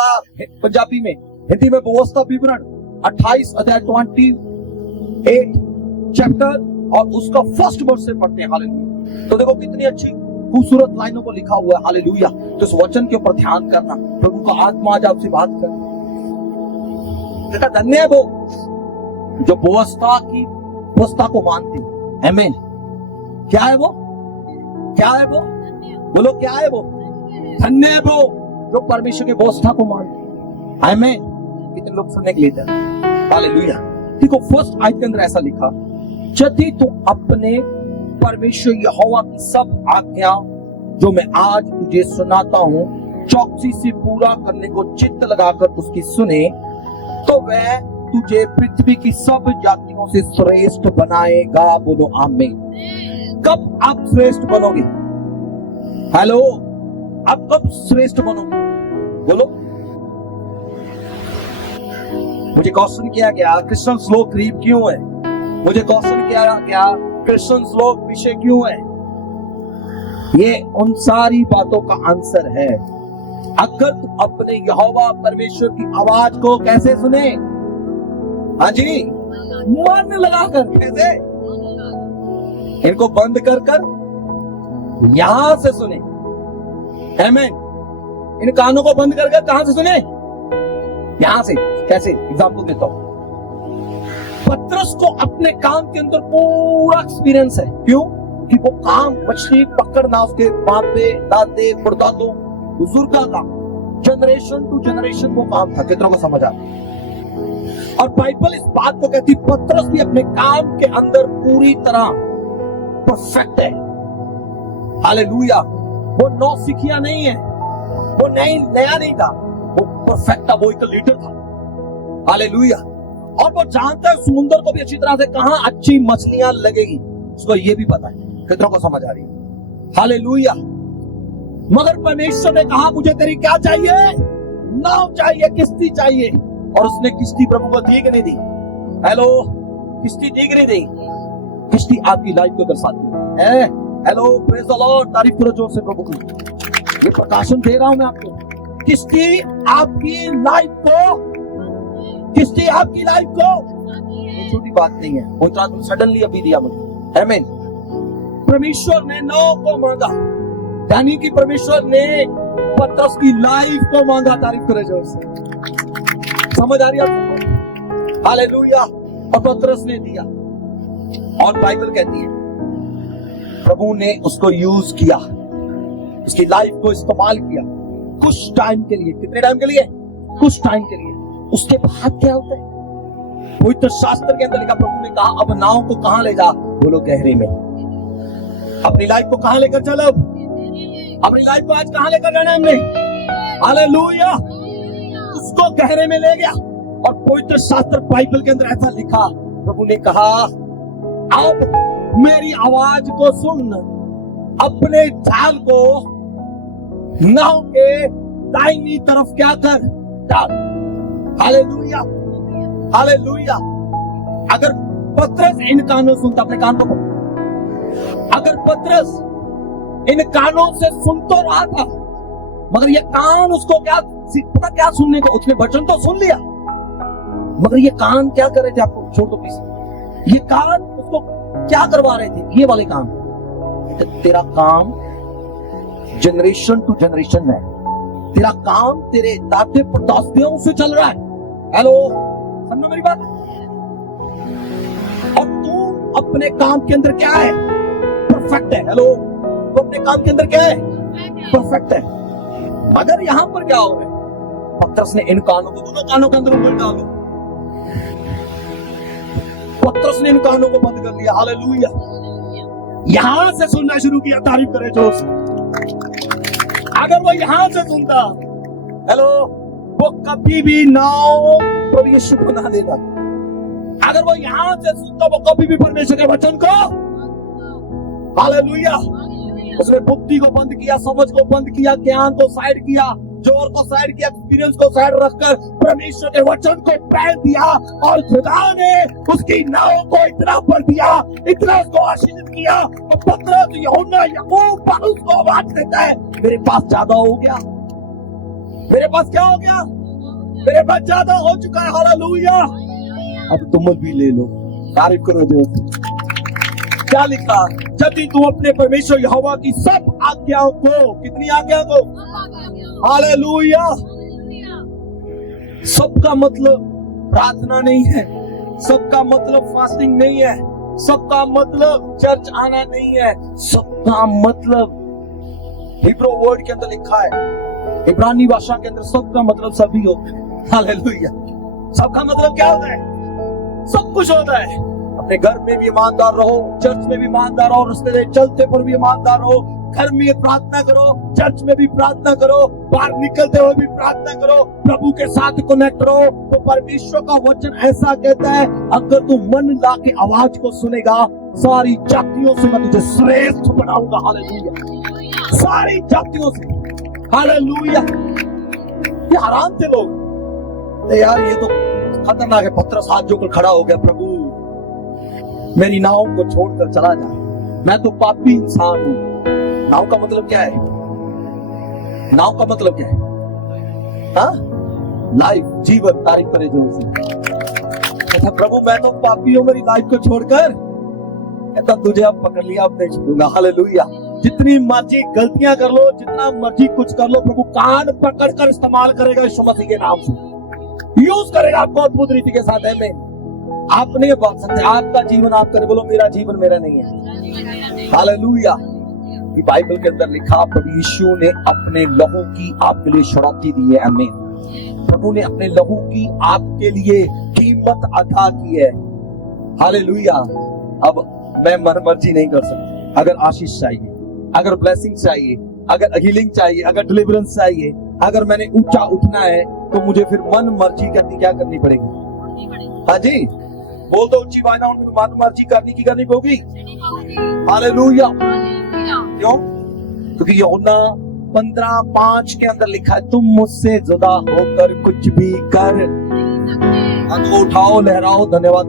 व्यवस्था पंजाबी में, हिंदी में व्यवस्था विवरण 28 अध्याय 28 चैप्टर और उसका फर्स्ट वर्स से पढ़ते हैं। हालेलुया। तो देखो कितनी अच्छी खूबसूरत लाइनों को लिखा हुआ है। हालेलुया। तो इस वचन के ऊपर ध्यान करना, प्रभु का आत्मा आज आपसे बात कर। देखा धन्य है वो जो व्यवस्था की व्यवस्था को मानते। आमीन। क्या है वो? क्या है वो? बोलो क्या है वो? धन्य है वो जो परमेश्वर की व्यवस्था को मानते। आमीन। कितने लोग सुनने के लिए थे? हालेलुया। देखो फर्स्ट आयत के अंदर ऐसा लिखा, यदि तू अपने परमेश्वर यहोवा की सब आज्ञा जो मैं आज तुझे सुनाता हूं चौकसी से पूरा करने को चित्त लगाकर उसकी सुने, तो वह तुझे पृथ्वी की सब जातियों से श्रेष्ठ बनाएगा। बोलो आमीन। कब आप श्रेष्ठ बनोगे? हेलो, आप कब श्रेष्ठ बनोगे? बोलो। मुझे क्वेश्चन किया गया क्रिश्चियन लोग गरीब क्यों है? मुझे क्वेश्चन किया गया क्रिश्चियन लोग पीछे क्यों है? ये उन सारी बातों का आंसर है। अगर तू अपने यहोवा परमेश्वर की आवाज को कैसे सुने? हाँ जी, मन लगाकर। कैसे? इनको बंद कर कर यहां से सुने। आमीन। इन कानों को बंद कर कर कहां से सुने? यहां से। कैसे? एग्जाम्पल देता हूं। पतरस को अपने काम के अंदर पूरा एक्सपीरियंस है। क्यों? कि वो काम मछली पकड़ना उसके बाप पे, दादे, परदादों, बुजुर्गों का जनरेशन टू जनरेशन वो काम था। कितनों को समझ आता? और बाइबल इस बात को कहती पतरस भी अपने काम के अंदर पूरी तरह परफेक्ट है। हालेलुया। वो नौ सिखिया नहीं है, वो नया नहीं था, वो परफेक्ट था। वो एक लीडर था। हालेलुया। और वो जानता है समुद्र को भी अच्छी तरह से कहां अच्छी मछलियां लगेगी, उसको ये भी पता है। कितनों को समझ आ रही है? हालेलुया। मगर परमेश्वर ने कहा मुझे तेरी क्या चाहिए? नाव चाहिए, किश्ती चाहिए। और उसने किश्ती प्रभु को दी कि नहीं दी? हेलो, किश्ती दी कि नहीं दी? किश्ती आपकी लाइफ को दर्शाती है। Hello, praise the Lord. तारीफ करो जोर से प्रभु की। ये प्रकाशन दे रहा हूं मैं आपको। किश्ती आपकी लाइफ को, किश्ती आपकी लाइफ को, छोटी बात नहीं है। वो तो सडनली अभी दिया मुझे। आमीन। परमेश्वर ने नाव को मांगा, यानी कि परमेश्वर ने पतरस की लाइफ को मांगा। तारीफ करे जोर से। समझ आ रही है आपको? हालेलुया। और पतरस ने दिया। और बाइबल कहती है प्रभु ने उसको यूज किया, उसकी लाइफ को इस्तेमाल किया कुछ टाइम के लिए। कितने टाइम के लिए? कुछ टाइम के लिए। उसके बाद क्या होता है? पवित्र शास्त्र के अंदर लिखा, प्रभु ने कहा अब नाव को कहां ले जा? बोलो गहरे में। अपनी लाइफ को कहां लेकर चलो? अपनी लाइफ को आज कहां लेकर जाना हमने? हालेलुया। उसको गहरे में ले गया। और पवित्र शास्त्र बाइबल के अंदर ऐसा लिखा, प्रभु ने कहा अब मेरी आवाज को सुन, अपने ढाल को नाव के दाहिनी तरफ क्या कर? डाल। हालेलुया। हालेलुया। अगर पतरस इन कानों सुनता, अपने कान को, अगर पतरस इन कानों से सुन तो रहा था, मगर ये कान उसको क्या पता क्या सुनने को? उसने वचन तो सुन लिया, मगर ये कान क्या कर रहे थे? आपको छोड़ दो प्लीज। ये कान उसको क्या करवा रहे थे? ये वाले काम। तेरा काम जनरेशन टू जनरेशन है। तेरा काम तेरे दादे परदादियों से चल रहा है। हेलो, सुनना मेरी बात। और तू अपने काम के अंदर क्या है? परफेक्ट है। हेलो, तू अपने काम के अंदर क्या है? परफेक्ट है। मगर यहां पर क्या हो रहा है? पतरस ने इन कानों को, दोनों कानों के अंदर उंगली डालो। पतरस ने इन कानों को बंद कर लिया। हालेलुया। यहां से सुनना शुरू किया। तारीफ करे जोर से। अगर वो यहां से सुनता, हेलो, वो कभी भी नाव प्रभु यीशु को ना देता। अगर वो यहां से सुनता, वो कभी भी परमेश्वर के वचन को, हालेलुया, उसने बुद्धि को बंद किया, समझ को बंद किया, ज्ञान को साइड किया, जोर को साइड किया, एक्सपीरियंस को साइड रखकर परमेश्वर के वचन को पहन दिया। और खुदा ने उसकी नाव को इतना भर दिया, इतना उसको आशीर्वाद किया। और पतरस, यूहन्ना, याकूब उसको आवाज देता है, मेरे पास ज्यादा हो गया। मेरे पास क्या हो गया? मेरे पास ज्यादा हो चुका है। हालेलुया। अब तुम भी ले लो। तारीफ करो देव। क्या लिखा? जब भी तू अपने परमेश्वर यहोवा की सब आज्ञाओं को, कितनी आज्ञा को? हालेलुया। सबका मतलब प्रार्थना नहीं है, सबका मतलब फास्टिंग नहीं है, सबका मतलब चर्च आना नहीं है, सबका मतलब हिब्रू वर्ड के अंदर लिखा है, इब्रानी भाषा के अंदर सबका मतलब सभी होता है। हालेलुया। सबका मतलब क्या होता है? सब कुछ होता है। अपने घर में भी ईमानदार रहो, चर्च में भी ईमानदार रहो, रास्ते में चलते पर भी ईमानदार रहो, घर में प्रार्थना करो, चर्च में भी प्रार्थना करो, बाहर निकलते हुए भी प्रार्थना करो, प्रभु के साथ कनेक्ट रहो। तो परमेश्वर का वचन ऐसा कहता है, अगर तू मन ला के आवाज को सुनेगा, सारी जातियों से मैं तुझे श्रेष्ठ बनाऊंगा। हालेलुया। सारी जातियों से। हालेलुया। ये हैरान थे लोग, यार ये तो खतरनाक है। पतरस हाथ जोकर खड़ा हो गया, प्रभु मेरी नाव को छोड़कर चला जा, मैं तो पापी इंसान हूं। नाव का मतलब क्या है? नाव का मतलब क्या है? हाँ, लाइफ, जीवन। तारीफ करे जो कहता, प्रभु मैं तो पापी हूं, मेरी लाइफ को छोड़कर। कहता तुझे अब पकड़ लिया, अब नहीं छोड़ूंगा। हालेलुया। जितनी मर्जी गलतियां कर लो, जितना मर्जी कुछ कर लो, प्रभु कान पकड़ कर इस्तेमाल करेगा यीशु मसीह के नाम से, यूज करेगा आपको अद्भुत रीति के साथ। में आप नहीं बोल सकते आपका जीवन आप करे, बोलो मेरा जीवन मेरा नहीं है। हालेलुया। बाइबल के अंदर लिखा, प्रभु यीशु ने अपने लहू की आपके लिए छुड़ौती दी है। आमीन। प्रभु ने अपने लहू की आपके लिए कीमत अदा की है। हालेलुया। अब मैं मन मर्जी नहीं कर सकता। अगर आशीष चाहिए, अगर ब्लेसिंग चाहिए, अगर हीलिंग चाहिए, अगर डिलीवरेंस चाहिए, अगर मैंने ऊंचा उठना है, तो मुझे फिर मन मर्जी करनी क्या करनी पड़ेगी? हाँ जी, बोल दो ऊंची आवाज में, मन मर्जी करनी होगी। हालेलुया। क्यों? क्योंकि यूहन्ना 15:5 के अंदर लिखा है, तुम मुझसे जुदा होकर कुछ भी कर। हाथ उठाओ, लहराओ, धन्यवाद।